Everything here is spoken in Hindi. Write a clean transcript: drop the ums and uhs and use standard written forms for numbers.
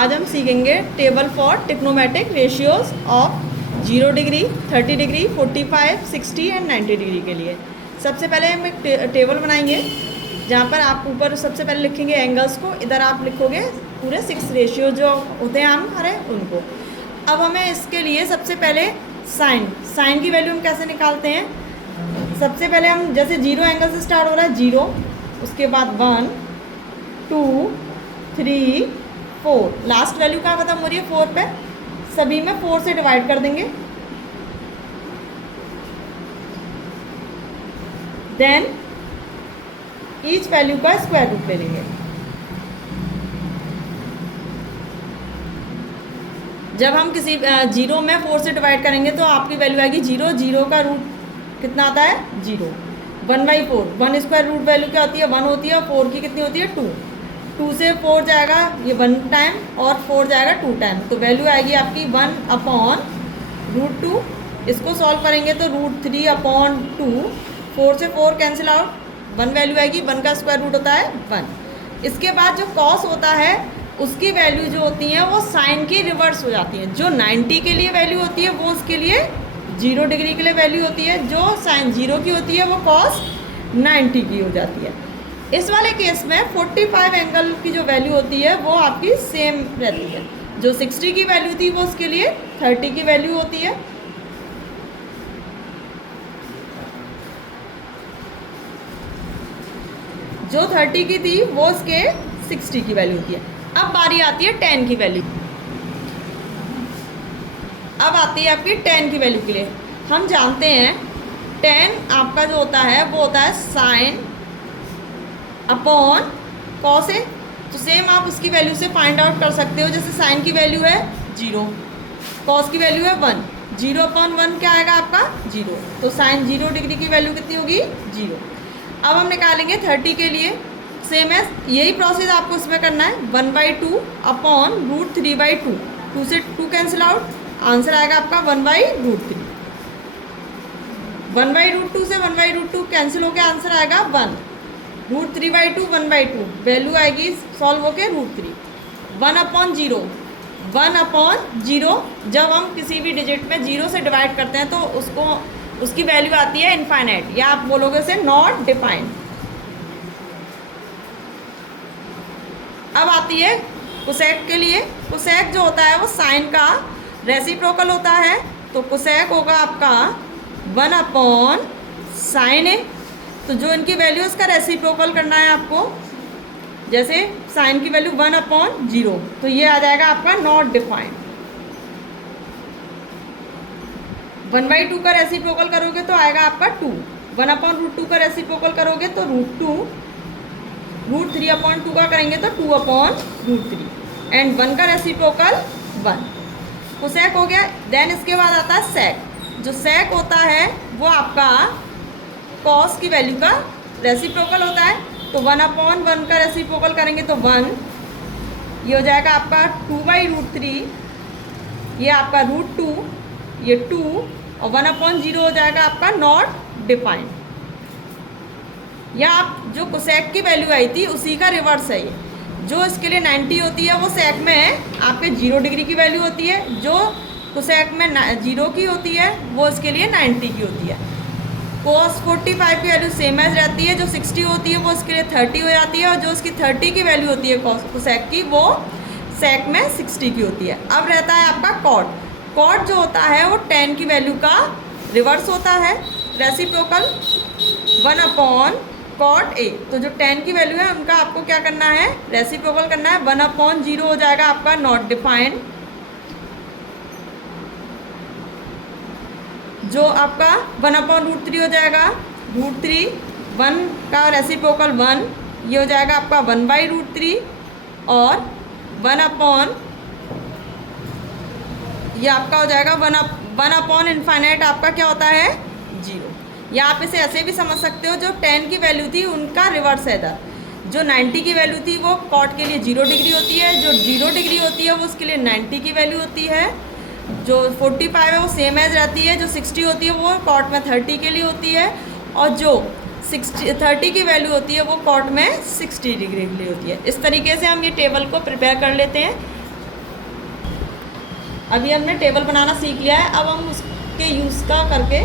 आज हम सीखेंगे table for trigonometric ratios of 0 degree, 30 degree, 45, 60 and 90 degree के लिए। सबसे पहले हम एक टेबल बनाएंगे जहाँ पर आप ऊपर सबसे पहले लिखेंगे एंगल्स को, इधर आप लिखोगे पूरे 6 रेशियो जो होते हैं हमारे उनको। अब हमें इसके लिए सबसे पहले साइन की वैल्यू हम कैसे निकालते हैं। सबसे पहले हम जैसे 0 एंगल से स्टार्ट हो रहा है 0, उसके बाद 1, 2, 3, 4, लास्ट वैल्यू कहाँ खत्म हो रही है 4 पे, सभी में 4 से डिवाइड कर देंगे। देन ईच वैल्यू का स्क्वायर रूट ले लेंगे। जब हम किसी 0 में 4 से डिवाइड करेंगे तो आपकी वैल्यू आएगी 0, 0 का रूट कितना आता है 0, 1/4, 1 स्क्वायर रूट वैल्यू क्या होती है 1 होती है, और 4 की कितनी होती है 2, 2 से 4 जाएगा ये 1 टाइम और 4 जाएगा 2 टाइम, तो वैल्यू आएगी आपकी 1/√2। इसको सॉल्व करेंगे तो √3/2, 4 से 4 कैंसिल आउट, 1 वैल्यू आएगी, 1 का स्क्वायर रूट होता है 1। इसके बाद जो कॉस होता है उसकी वैल्यू जो होती है वो साइन की रिवर्स हो जाती है। जो 90 के लिए वैल्यू होती है वो उसके लिए 0 डिग्री के लिए वैल्यू होती है, जो साइन 0 की होती है वो कॉस 90 की हो जाती है। इस वाले केस में 45 एंगल की जो वैल्यू होती है वो आपकी सेम रहती है। जो 60 की वैल्यू थी वो उसके लिए 30 की वैल्यू होती है। जो 30 की थी वो उसके 60 की वैल्यू होती है। अब बारी आती है 10 की वैल्यू। अब आती है आपकी 10 की वैल्यू के लिए। हम जानते हैं 10 आपका जो होता है वो होता है साइन अपॉन कॉस है, तो सेम आप उसकी वैल्यू से फाइंड आउट कर सकते हो। जैसे साइन की वैल्यू है 0, कॉस की वैल्यू है 1, 0/1 क्या आएगा आपका 0, तो साइन 0 डिग्री की वैल्यू कितनी होगी 0। अब हम निकालेंगे 30 के लिए, सेम है यही प्रोसेस आपको इसमें करना है, 1/2/√3/2, 2 से 2 कैंसिल आउट, आंसर आएगा आपका 1/√3। 1/√2 से 1/√2 कैंसिल होकर आंसर आएगा 1, √3/2 1/2, वैल्यू आएगी सॉल्व होके √3, 1/0, 1/0। जब हम किसी भी डिजिट में 0 से डिवाइड करते हैं तो उसकी वैल्यू आती है इनफाइनाइट, या आप बोलोगे उसे नॉट डिफाइंड। अब आती है कोसेक के लिए। कोसेक जो होता है वो साइन का रेसिप्रोकल होता है, तो कोसेक होगा आपका 1/sin है। तो जो इनकी वैल्यू इसका रेसिप्रोकल करना है आपको, जैसे साइन की वैल्यू 1/0, तो ये आ जाएगा आपका नॉट डिफाइंड। 1/2 का रेसिप्रोकल करोगे तो आएगा आपका 2, 1/√2 का रेसिप्रोकल करोगे तो √2, √3/2 का करेंगे तो 2/√3, एंड 1 का रेसिप्रोकल 1। कोसेक हो गया। देन इसके बाद आता है सेक। जो सेक होता है वो आपका कॉस की वैल्यू का रेसिप्रोकल होता है, तो 1/1 का रेसिप्रोकल करेंगे तो 1, ये हो जाएगा आपका 2/√3, ये आपका √2, ये 2, और 1/0 हो जाएगा आपका नॉट डिफाइंड। या आप जो कोसेक की वैल्यू आई थी उसी का रिवर्स है ये। जो इसके लिए 90 होती है वो सेक में आपके 0 डिग्री की वैल्यू होती है, जो कोसेक में 0 की होती है वो इसके लिए 90 की होती है। cos 45 की वैल्यू सेम एज रहती है, जो 60 होती है वो इसके लिए 30 हो जाती है, और जो उसकी 30 की वैल्यू होती है कोसेक की वो सेक में 60 की होती है। अब रहता है आपका कॉट। कॉट जो होता है वो 10 की वैल्यू का रिवर्स होता है, रेसिप्रोकल 1/cot A। तो जो 10 की वैल्यू है उनका आपको क्या करना है रेसिप्रोकल करना है, 1/0 हो जाएगा आपका नॉट डिफाइंड। जो आपका 1/√3 हो जाएगा √3, 1 का रेसिप्रोकल 1, ये हो जाएगा आपका 1/√3, और 1/, ये आपका हो जाएगा 1/∞ आपका क्या होता है 0। या आप इसे ऐसे भी समझ सकते हो, जो 10 की वैल्यू थी उनका रिवर्स है इधर। जो 90 की वैल्यू थी वो कॉट के लिए 0 डिग्री होती है, जो 0 डिग्री होती है वो उसके लिए 90 की वैल्यू होती है। जो 45 है वो सेम एज रहती है, जो 60 होती है वो कॉट में 30 के लिए होती है, और जो 30 की वैल्यू होती है वो कॉट में 60 डिग्री के लिए होती है। इस तरीके से हम ये टेबल को प्रिपेयर कर लेते हैं। अभी हमने टेबल बनाना सीख लिया है, अब हम उसके यूज़ का करके